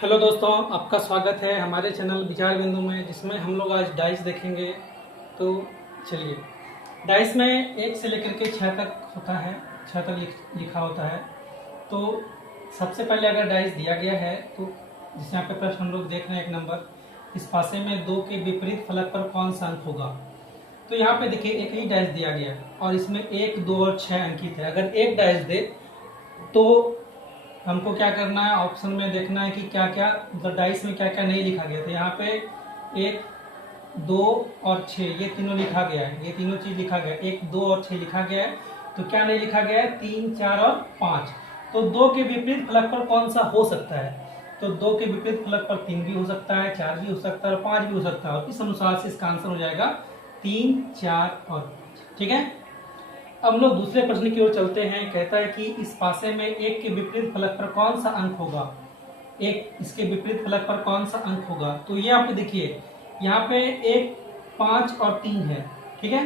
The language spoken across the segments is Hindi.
हेलो दोस्तों, आपका स्वागत है हमारे चैनल विचार बिंदु में, जिसमें हम लोग आज डाइस देखेंगे। तो चलिए, डाइस में 1 से लेकर के 6 तक होता है, 6 तक लिखा होता है। तो सबसे पहले अगर डाइस दिया गया है तो जिस यहाँ पे प्रश्न हम लोग देख रहे हैं 1 नंबर, इस पासे में 2 के विपरीत फलक पर कौन सा अंक होगा। तो यहाँ पे देखिए एक ही डाइस दिया गया है और इसमें 1, 2 और 6 अंकित है। अगर एक डाइस दे तो हमको क्या करना है, ऑप्शन में देखना है कि क्या क्या मतलब डाइस में क्या क्या नहीं लिखा गया। तो यहाँ पे 1, 2 और 6 ये तीनों लिखा गया है, ये तीनों चीज लिखा गया है। 1, 2 और 6 लिखा गया है। तो क्या नहीं लिखा गया है, 3, 4 और 5। तो 2 के विपरीत फलक पर कौन सा हो सकता है। तो 2 के विपरीत फलक पर 3 भी हो सकता है, 4 भी हो सकता है और 5 भी हो सकता है। और इस अनुसार से इसका आंसर हो जाएगा 3, 4 और 5। ठीक है, अब हम लोग दूसरे प्रश्न की ओर चलते हैं। कहता है कि इस पासे में 1 के विपरीत फलक पर कौन सा अंक होगा। एक इसके विपरीत फलक पर कौन सा अंक होगा। तो ये आप देखिए, यहाँ पे 1, 5 और 3 है। ठीक है,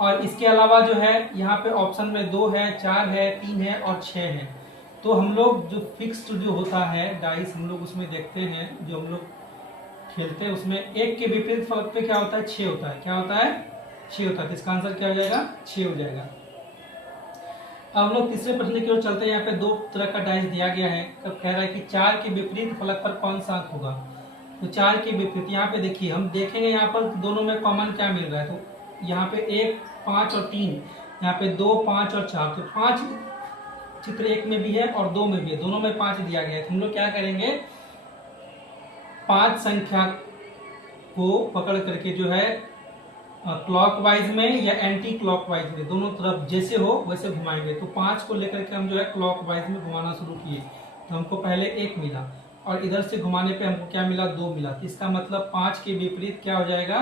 और इसके अलावा जो है यहाँ पे ऑप्शन में 2 है, 4 है, 3 है और 6 है। तो हम लोग जो फिक्स्ड जो होता है डाइस, हम लोग उसमें देखते हैं, जो हम लोग खेलते हैं उसमें 1 के विपरीत फलक पे क्या होता है, 6 होता है। क्या होता है, 6 होता है। तो इसका आंसर क्या हो जाएगा, 6 हो जाएगा। अब हम लोग तीसरे प्रश्न की ओर चलते हैं। यहाँ पे 2 तरह का डाइस दिया गया है। अब कह रहा है कि 4 के विपरीत फलक पर कौन सा अंक होगा। तो 4 के विपरीत यहाँ पे देखिए, हम देखेंगे यहाँ पर दोनों में कॉमन क्या मिल रहा है। तो यहाँ पे 1, 5 और 3, यहाँ पे 2, 5 और 4। तो 5 चित्र 1 में भी है और 2 में भी है, दोनों में 5 दिया गया है। तो हम लोग क्या करेंगे, 5 संख्या को पकड़ करके जो है क्लॉकवाइज में या एंटी क्लॉकवाइज में, दोनों तरफ जैसे हो वैसे घुमाएंगे। तो 5 को लेकर के हम जो है क्लॉकवाइज में घुमाना शुरू किए। तो हमको पहले 1 मिला और इधर से घुमाने पे हमको क्या मिला, 2 मिला। तो इसका मतलब 5 के विपरीत क्या हो जाएगा,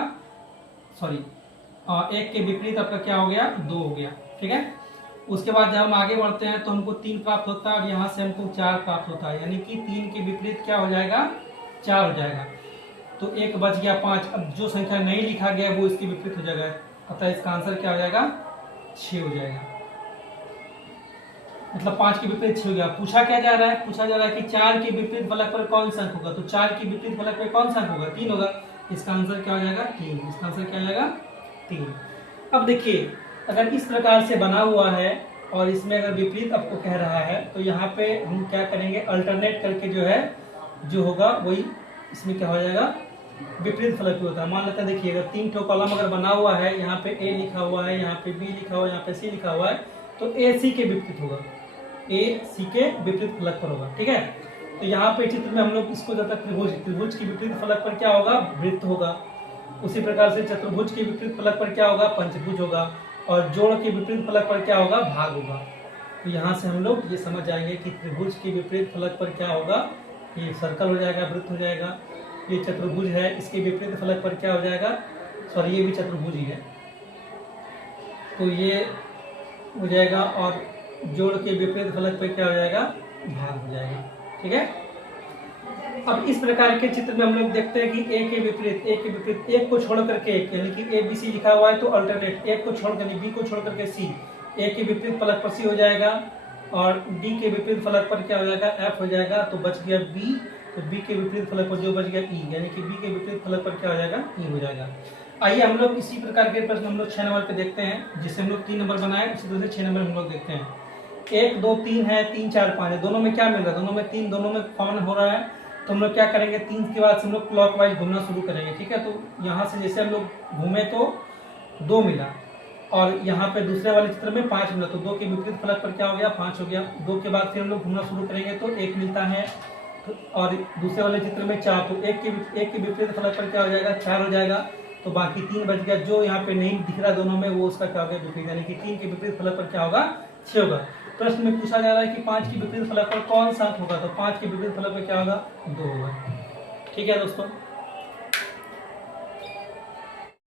सॉरी 1 के विपरीत आपका क्या हो गया, 2 हो गया। ठीक है, उसके बाद जब हम आगे बढ़ते हैं तो हमको 3 प्राप्त होता है और यहाँ से हमको 4 प्राप्त होता है। यानी कि 3 के विपरीत क्या हो जाएगा, 4 हो जाएगा। तो 1 बच गया 5। अब जो संख्या नहीं लिखा गया वो इसके विपरीत हो जाएगा। अतः इसका आंसर क्या हो जाएगा, 6 हो जाएगा। मतलब 5 के विपरीत 6 हो गया। पूछा क्या जा रहा है, पूछा जा रहा है कि 4 के विपरीत फलक पर कौन सा अंक होगा। तो 4 के विपरीत फलक पर कौन सा अंक होगा, 3 होगा। इसका आंसर क्या हो जाएगा, 3। इसका आंसर क्या हो जाएगा, 3। अब देखिए, अगर इस प्रकार से बना हुआ है और इसमें अगर विपरीत आपको कह रहा है, तो यहाँ पे हम क्या करेंगे, अल्टरनेट करके जो है जो होगा वही इसमें क्या हो जाएगा, विपरीत फलक भी होता है। मान लेते हैं, देखिए अगर 3 ठो कॉलम अगर बना हुआ है, यहाँ पे ए लिखा हुआ है, यहाँ पे बी लिखा हुआ है, यहाँ पे सी लिखा हुआ है, तो ए सी के विपरीत होगा, ए सी के विपरीत फलक पर होगा। ठीक है, तो यहाँ पे चित्र में हम लोग इसको जब तक त्रिभुज के विपरीत फलक पर क्या होगा, वृत्त होगा। उसी प्रकार से चतुर्भुज के विपरीत फलक पर क्या होगा, पंचभुज होगा। और जोड़ के विपरीत फलक पर क्या होगा, भाग होगा। तो यहाँ से हम लोग ये समझ जाएंगे कि त्रिभुज के विपरीत फलक पर क्या होगा, ये सर्कल हो जाएगा, वृत्त हो जाएगा। ये चतुर्भुज है, इसके विपरीत फलक पर क्या हो जाएगा, सॉरी ये भी चतुर्भुज ही है, तो ये हो जाएगा। और जोड़ के विपरीत फलक पर क्या हो जाएगा, भाग हो जाएगा। ठीक है, अब इस प्रकार के चित्र में हम लोग देखते हैं कि ए के विपरीत, एक को छोड़ करके एक, यानी कि ए बी सी लिखा हुआ है तो अल्टरनेट, एक को छोड़ करके बी को छोड़ करके सी, ए के विपरीत फलक पर सी हो जाएगा और डी के विपरीत फलक पर क्या हो जाएगा, एफ हो जाएगा। तो बच गया बी, तो बी के विपरीत फलक पर जो बच गया ई, यानी कि बी के विपरीत फलक पर क्या हो जाएगा, ई हो जाएगा। आइए हम लोग इसी प्रकार के प्रश्न हम लोग 6 नंबर पे देखते हैं, जिससे हम लोग 3 नंबर बनाए, उसी तरह से 6 नंबर हम लोग देखते हैं। 1, 2, 3 है, 3, 4, 5 है, दोनों में क्या मिल रहा है, दोनों में 3, दोनों में कॉमन हो रहा है। तो हम लोग क्या करेंगे, 3 के बाद से हम लोग क्लॉकवाइज घूमना शुरू करेंगे। ठीक है, तो यहाँ से जैसे हम लोग घूमे तो 2 मिला और यहाँ पे दूसरे वाले चित्र में 5 मिला। तो 2 के विपरीत फलक पर क्या हो गया, 5 हो गया। 2 के बाद फिर हम लोग घूमना शुरू करेंगे तो 1 मिलता है। तो और दूसरे वाले चित्र में 4, तो 1 के विपरीत फलक पर क्या हो जाएगा, 4 हो जाएगा। तो बाकी 3 बच गया। जो यहाँ पे नहीं दिख रहा दोनों में, वो उसका क्या हो गया, विपरीत, यानी कि 3 के विपरीत फलक पर क्या होगा, 6 होगा। प्रश्न में पूछा जा रहा है कि 5 के विपरीत फलक पर कौन सा अंक होगा। तो 5 के विपरीत फलक पर क्या होगा, 2 होगा। ठीक है दोस्तों।